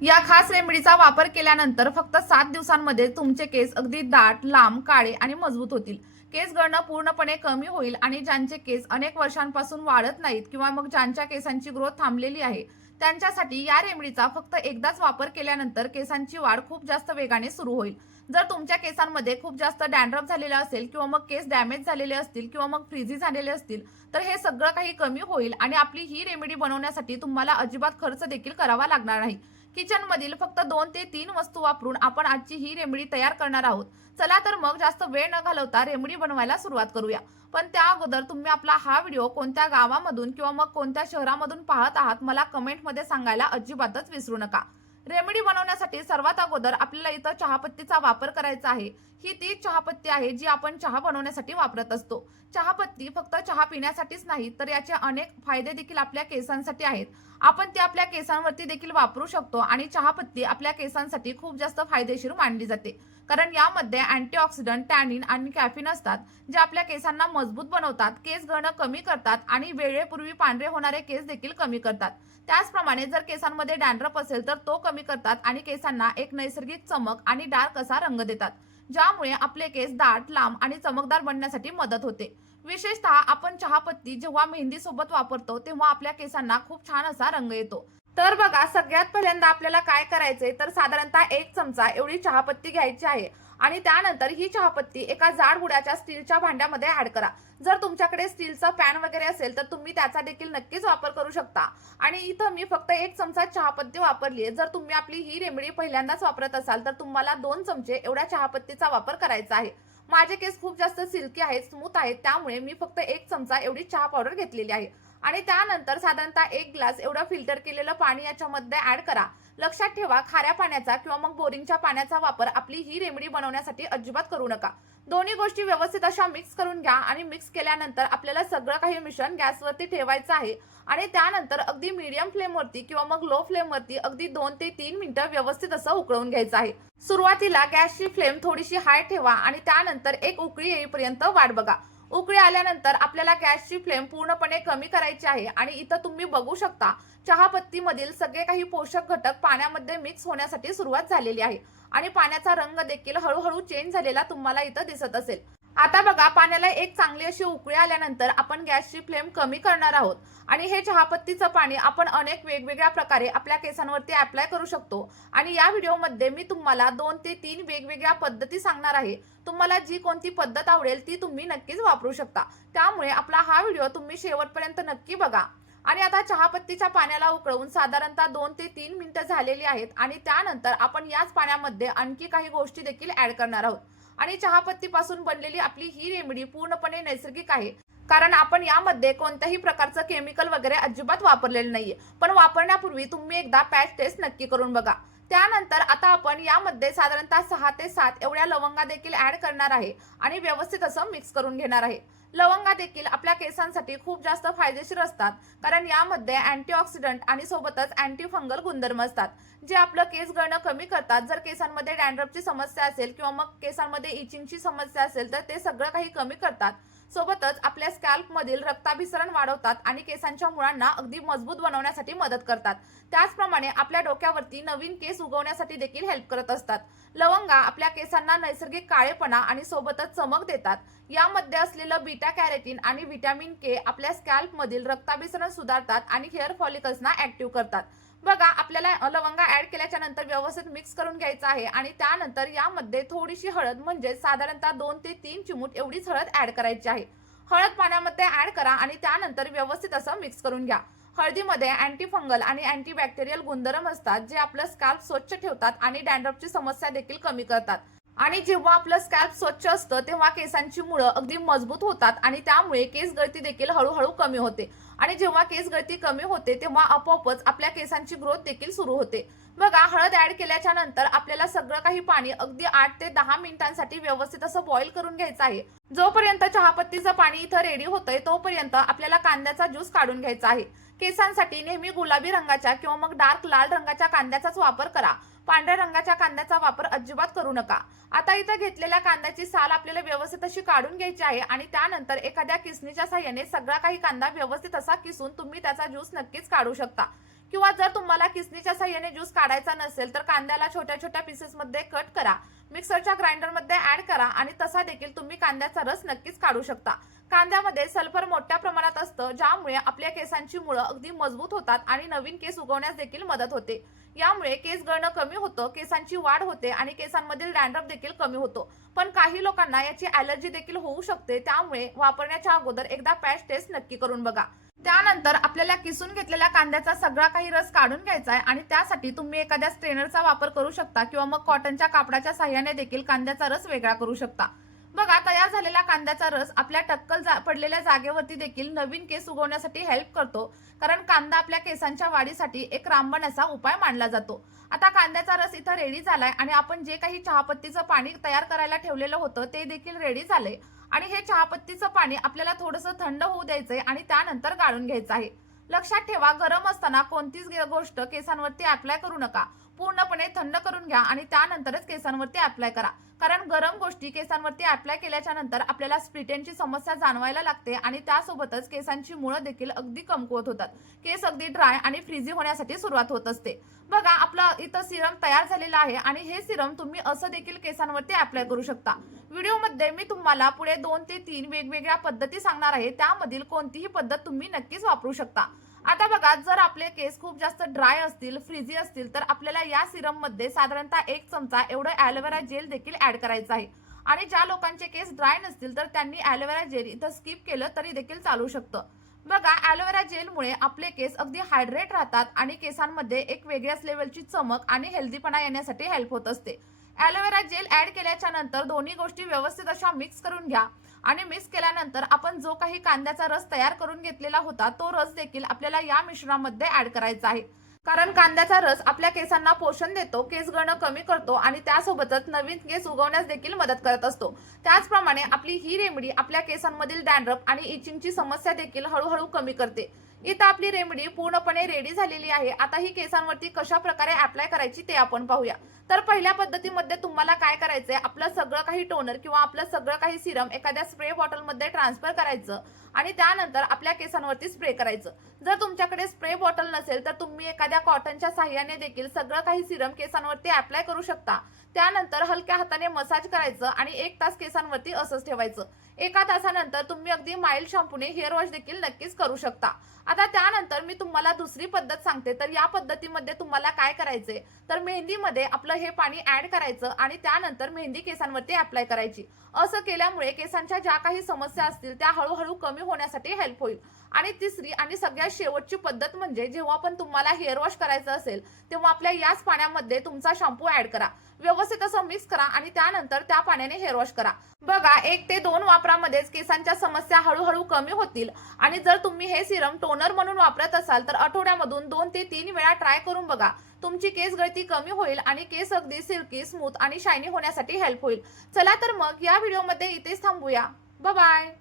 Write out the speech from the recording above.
या खास रेमेडीचा वापर केल्यानंतर फक्त 7 दिवसांमध्ये तुमचे केस अगदी दाट, लांब, काळे आणि मजबूत होतील. केस गळणं पूर्णपणे कमी होईल आणि ज्यांचे केस अनेक वर्षांपासून वाढत नाहीत किंवा मग ज्यांच्या केसांची ग्रोथ थांबलेली आहे, त्यांच्यासाठी या रेमेडीचा फक्त एकदाच वापर केल्यानंतर केसांची वाढ खूप जास्त वेगाने सुरू होईल. जर तुमच्या केसांमध्ये खूप जास्त डॅन्ड्रफ झालेला असेल किंवा मग केस डॅमेज झालेले असतील किंवा मग फ्रिझी झालेले असतील, तर हे सगळं काही कमी होईल आणि आपली ही रेमेडी बनवण्यासाठी तुम्हाला अजिबात खर्च देखील करावा लागणार नाही. किचन मधील फक्त 2 ते 3 वस्तू वापरून आपण आजची ही रेमेडी तयार करणार आहोत. चला तर मग जास्त वेळ न घालवता रेमेडी बनवायला सुरुवात करूया. पण त्या अगोदर तुम्ही आपला हा व्हिडिओ कोणत्या गावामधून किंवा मग कोणत्या शहरामधून पाहत आहात मला कमेंटमध्ये सांगायला अजिबातच विसरू नका. रेमेडी बनवण्यासाठी सर्वात अगोदर आपल्याला इथं चहापत्तीचा वापर करायचा आहे. ही तीच चहापत्ती आहे जी आपण चहा बनवण्यासाठी वापरत असतो. चहापत्ती फक्त चहा पिण्यासाठीच नाही तर याचे अनेक फायदे देखील आपल्या केसांसाठी आहेत. आपण ती आपल्या केसांवरती देखील वापरू शकतो आणि चहापत्ती आपल्या केसांसाठी खूप जास्त फायदेशीर मानली जाते. कारण यामध्ये अँटीऑक्सिडंट, टॅनिन आणि कॅफीन असतात, जे आपल्या केसांना मजबूत बनवतात, केस गळणं कमी करतात आणि वेळेपूर्वी पांढरे होणारे केस देखील कमी करतात. त्याचप्रमाणे जर केसांमध्ये डॅन्ड्रफ असेल तर तो कमी करतात आणि केसांना एक नैसर्गिक चमक आणि डार्क असा रंग देतात, ज्यामुळे आपले केस दाट, लांब आणि चमकदार बनण्यासाठी मदत होते. विशेषतः आपण चहापत्ती जेव्हा मेहंदी सोबत वापरतो तेव्हा आपल्या केसांना खूप छान असा रंग येतो. तर बघा, सगळ्यात पहिल्यांदा आपल्याला काय करायचंय तर साधारणतः 1 चमचा एवढी चहापत्ती घ्यायची आहे आणि त्यानंतर ही चहापत्ती एका जाड बुडाच्या स्टीलच्या भांड्यामध्ये ऍड करा. जर तुमच्याकडे स्टीलचा पॅन वगैरे असेल तर तुम्ही त्याचा देखील नक्कीच वापर करू शकता. आणि इथं मी फक्त 1 चमचा चहापत्ती वापरली आहे. जर तुम्ही आपली ही रेमेडी पहिल्यांदाच वापरत असाल तर तुम्हाला 2 चमचे एवढ्या चहापत्तीचा वापर करायचा आहे. माझे केस खूप जास्त सिल्की आहेत, स्मूथ आहेत, त्यामुळे मी फक्त 1 चमचा एवढी चहा पावडर घेतलेली आहे. आणि त्यानंतर साधारणतः 1 ग्लास एवढं फिल्टर केलेलं पाणी याच्यामध्ये ऍड करा. लक्षात ठेवा, खाऱ्या पाण्याचा किंवा मग बोरिंगच्या पाण्याचा वापर आपली ही रेमेडी बनवण्यासाठी अजिबात करू नका. दोन्ही गोष्टी व्यवस्थित अशा मिक्स करून घ्या आणि मिक्स केल्यानंतर आपल्याला सगळं काही मिश्रण गॅसवरती ठेवायचं आहे आणि त्यानंतर अगदी मीडियम फ्लेमवरती किंवा मग लो फ्लेमवरती अगदी 2 ते 3 मिनिटं व्यवस्थित असं उकळून घ्यायचं आहे. सुरुवातीला गॅसची फ्लेम थोडीशी हाय ठेवा आणि त्यानंतर एक उकळी येईपर्यंत वाट बघा. उकळी आल्यानंतर आपल्याला गॅसची फ्लेम पूर्णपणे कमी करायची आहे आणि इथं तुम्ही बघू शकता चहापत्तीमधील सगळे काही पोषक घटक पाण्यामध्ये मिक्स होण्यासाठी सुरुवात झालेली आहे आणि पाण्याचा रंग देखील हळूहळू चेंज झालेला तुम्हाला इथं दिसत असेल. आता बघा, पाण्याला एक चांगली अशी उकळी आल्यानंतर आपण गॅसची फ्लेम कमी करणार आहोत आणि हे चहापत्तीचं पाणी आपण अनेक वेगवेगळ्या प्रकारे आपल्या केसांवरती अप्लाय करू शकतो. आणि या व्हिडिओमध्ये मी तुम्हाला 2 ते 3 वेगवेगळ्या पद्धती सांगणार आहे. तुम्हाला जी कोणती पद्धत आवडेल ती तुम्ही नक्कीच वापरू शकता. त्यामुळे आपला हा व्हिडिओ तुम्ही शेवटपर्यंत नक्की बघा. आणि आता चहापत्तीच्या पाण्याला उकळवून साधारणतः 2 ते 3 मिनिटं झालेली आहेत आणि त्यानंतर आपण याच पाण्यामध्ये आणखी काही गोष्टी देखील ऍड करणार आहोत. आणि चहापत्तीपासून बनलेली आपली ही रेमेडी पूर्णपणे नैसर्गिक आहे, कारण आपण यामध्ये कोणत्याही प्रकारचं केमिकल वगैरे अजिबात वापरलेलं नाहीये. पण वापरण्यापूर्वी तुम्ही एकदा पॅच टेस्ट नक्की करून बघा. त्यानंतर आता आपण यामध्ये साधारणतः 6 ते 7 एवढ्या लवंगा देखील ऍड करणार आहे आणि व्यवस्थित असं मिक्स करून घेणार आहे. लवंगा देखील आपल्या केसांसाठी खूप जास्त फायदेशीर असतात, कारण यामध्ये अँटीऑक्सिडंट आणि सोबतच अँटी फंगल गुणधर्म असतात, जे आपलं केस गळणं कमी करतात. जर केसांमध्ये डॅन्ड्रफची समस्या असेल किंवा मग केसांमध्ये इचिंगची समस्या असेल तर ते सगळं काही कमी करतात. सोबतच आपल्या स्कॅल्प मधील रक्ताभिसरण वाढवतात आणि केसांच्या मुळांना अगदी मजबूत बनवण्यासाठी मदत करतात. त्याचप्रमाणे आपल्या डोक्यावरती नवीन केस उगवण्यासाठी देखील हेल्प करत असतात. लवंगा आपल्या केसांना नैसर्गिक काळेपणा आणि सोबतच चमक देतात. यामध्ये असलेलं बीटा कॅरोटीन आणि व्हिटॅमिन के आपल्या स्कॅल्प मधील रक्ताभिसरण सुधारतात आणि हेअर फॉलिकल्सना ऍक्टिव्ह करतात. बघा, आपल्याला लवंगा ऍड केल्याच्या नंतर व्यवस्थित मिक्स करून घ्यायचं आहे आणि त्यानंतर यामध्ये थोडीशी हळद म्हणजे साधारणतः 2 ते 3 चिमूट एवढीच हळद ऍड करायची आहे. हळद पाण्यामध्ये ऍड करा आणि त्यानंतर व्यवस्थित असं मिक्स करून घ्या. हळदीमध्ये अँटी फंगल आणि अँटीबॅक्टेरियल गुणधर्म असतात, जे आपलं स्कॅल्प स्वच्छ ठेवतात आणि डॅन्ड्रफची समस्या देखील कमी करतात. आणि जेव्हा आपलं स्कॅल्प स्वच्छ असतं तेव्हा केसांची मुळं अगदी मजबूत होतात आणि त्यामुळे केस गळती देखील हळूहळू कमी होते. आणि जेव्हा केस गळती कमी होते तेव्हा आपोआपच आपल्या केसांची ग्रोथ देखील सुरू होते. बघा, हळद ऍड केल्याच्या नंतर आपल्याला सगळं काही पाणी अगदी 8 ते 10 मिनिटांसाठी व्यवस्थित असं बॉईल करून घ्यायचं आहे. जोपर्यंत चहापत्तीचं पाणी इथं रेडी होतंय तोपर्यंत आपल्याला कांद्याचा ज्यूस काढून घ्यायचा आहे. केसांसाठी नेहमी गुलाबी रंगाच्या किंवा मग डार्क लाल रंगाच्या कांद्याचाच वापर करा. पांढऱ्या रंगाच्या कांद्याचा वापर अजिबात करू नका. आता इथं घेतलेल्या कांद्याची साल आपल्याला व्यवस्थित अशी काढून घ्यायची आहे आणि त्यानंतर एखाद्या किसणीच्या साहाय्याने सगळा काही कांदा व्यवस्थित असा किसून तुम्ही त्याचा ज्यूस नक्कीच काढू शकता. किंवा जर तुम्हाला किसनीच्या साह्याने ज्यूस काढायचा नसेल तर कांद्याला छोट्या छोट्या पीसेसमध्ये कट करा, मिक्सरच्या ग्राइंडरमध्ये ऍड करा आणि तसा देखील तुम्ही कांद्याचा रस नक्कीच काढू शकता। कांद्यामध्ये सल्फर मोठ्या प्रमाणात असतं, ज्यामुळे आपल्या केसांची मुळं अगदी मजबूत होतात आणि नवीन केस उगवण्यास देखील मदत होते। यामुळे केस गळणं कमी होतं, केसांची वाढ होते आणि केसांमधील डॅन्ड्रफ देखील कमी होतो। पण काही लोकांना याची ॲलर्जी देखील होऊ शकते, त्यामुळे वापरण्याच्या अगोदर एकदा पॅच टेस्ट नक्की करून बघा। त्यानंतर आपल्याला किसून घेतलेल्या कांद्याचा सगळा काही रस काढून घ्यायचा आहे आणि त्यासाठी तुम्ही एखाद्या स्ट्रेनरचा वापर करू शकता किंवा मग कॉटनच्या कापडाच्या साह्याने देखील कांद्याचा रस वेगळा करू शकता। बघा, तयार झालेला कांद्याचा रस आपल्या टक्कल पडलेल्या जागेवरती देखील नवीन केस उगवण्यासाठी हेल्प करतो, कारण कांदा आपल्या केसांच्या वाढीसाठी एक रामबाण असा उपाय मानला जातो। आता कांद्याचा रस इथं रेडी झालाय आणि आपण जे काही चहापत्तीचं पाणी तयार करायला ठेवलेलं होतं ते देखील रेडी झाले आणि हे चहापत्तीचं पाणी आपल्याला थोडंसं थंड होऊ द्यायचंय आणि त्यानंतर गाळून घ्यायचं आहे। लक्षात ठेवा, गरम असताना कोणतीच गोष्ट केसांवरती अप्लाय करू नका, पूर्णपणे थंड करून घ्या आणि त्यानंतरच केसांवरती अप्लाय करा, कारण गरम गोष्टी केसांवरती अप्लाय केल्याच्या नंतर आपल्याला स्प्लिट एंडची समस्या जाणवायला लागते आणि त्यासोबतच केसांची मुळं देखील अगदी कमकुवत होतात, केस अगदी ड्राय आणि फ्रीझी होण्यासाठी सुरुवात होत असते। बघा, आपलं इथं सिरम तयार झालेलं आहे आणि हे सिरम तुम्ही असं देखील केसांवरती अप्लाय करू शकता। व्हिडिओमध्ये मी तुम्हाला पुढे 2 ते 3 वेगवेगळ्या पद्धती सांगणार आहे, त्यामधील कोणतीही पद्धत तुम्ही नक्कीच वापरू शकता। आता बघा, जर आपले केस खूप जास्त ड्राय असतील, फ्रीझी असतील तर आपल्याला या सिरम मध्ये साधारणतः 1 चमचा एवढं ॲलोवेरा जेल देखील ऍड करायचं आहे आणि ज्या लोकांचे केस ड्राय नसतील तर त्यांनी ॲलोवेरा जेल इथं स्किप केलं तरी देखील चालू शकतं। बघा, ॲलोवेरा जेलमुळे आपले केस अगदी हायड्रेट राहतात आणि केसांमध्ये एक वेगळ्याच लेवलची चमक आणि हेल्दीपणा येण्यासाठी हेल्प होत असते। ॲलोवेरा जेल ऍड केल्याच्या नंतर दोन्ही गोष्टी व्यवस्थित अशा मिक्स करून घ्या आणि मिक्स केल्यानंतर आपण जो काही कांद्याचा रस तयार करून घेतलेला होता तो रस देखील आपल्याला या मिश्रणामध्ये ऍड करायचा आहे, कारण कांद्याचा रस आपल्या केसांना पोषण देतो, केस गळणं कमी करतो आणि त्यासोबतच नवीन केस उगवण्यास देखील मदत करत असतो। त्याचप्रमाणे आपली ही रेमेडी आपल्या केसांमधील डॅन्ड्रफ आणि इचिंगची समस्या देखील हळूहळू कमी करते। इथं आपली रेमेडी पूर्णपणे रेडी झालेली आहे। आता ही केसांवरती कशा प्रकारे अप्लाय करायची ते आपण पाहूया। तर पहिल्या पद्धतीमध्ये तुम्हाला काय करायचंय, आपलं सगळं काही टोनर किंवा आपलं सगळं काही सिरम एखाद्या स्प्रे बॉटलमध्ये ट्रान्सफर करायचं आणि त्यानंतर आपल्या केसांवरती स्प्रे करायचं। जर तुमच्याकडे स्प्रे बॉटल नसेल तर तुम्ही एखाद्या कॉटनच्या साह्याने देखील सगळं काही सिरम केसांवरती अप्लाय करू शकता। त्यानंतर हलक्या हाताने मसाज करायचं आणि 1 तास केसांवरती असंच ठेवायचं। 1 तासानंतर तुम्ही अगदी माइल्ड शॅम्पूने हेअर वॉश देखील नक्कीच करू शकता। आता त्यानंतर मी तुम्हाला दुसरी पद्धत सांगते। तर या पद्धतीमध्ये तुम्हाला काय करायचंय, तर मेहंदीमध्ये आपलं हे पाणी ऍड करायचं आणि त्यानंतर मेहंदी केसांवरती अप्लाय करायची। असं केल्यामुळे केसांच्या ज्या काही समस्या असतील त्या हळूहळू कमी होण्यासाठी हेल्प होईल। आणि तिसरी आणि सगळ्यात शेवटची पद्धत म्हणजे जेव्हा पण तुम्हाला हेअर वॉश करायचं असेल तेव्हा आपल्या याच पाण्यामध्ये तुमचा शॅम्पू ऍड करा, व्यवस्थित असं मिक्स करा आणि त्यानंतर त्या पाण्याने हेअर वॉश करा। बघा, 1 ते 2 वापरामध्येच केसांच्या समस्या हळूहळू कमी होतील आणि जर तुम्ही हे सिरम टोनर म्हणून वापरत असाल तर आठवड्यामधून 2 ते 3 वेळा ट्राय करून बघा, तुमची केस गळती कमी होईल आणि केस अगदी सिल्की, स्मूथ आणि शायनी होण्यासाठी हेल्प होईल। चला तर मग या व्हिडिओमध्ये इथेच थांबूया। Bye bye.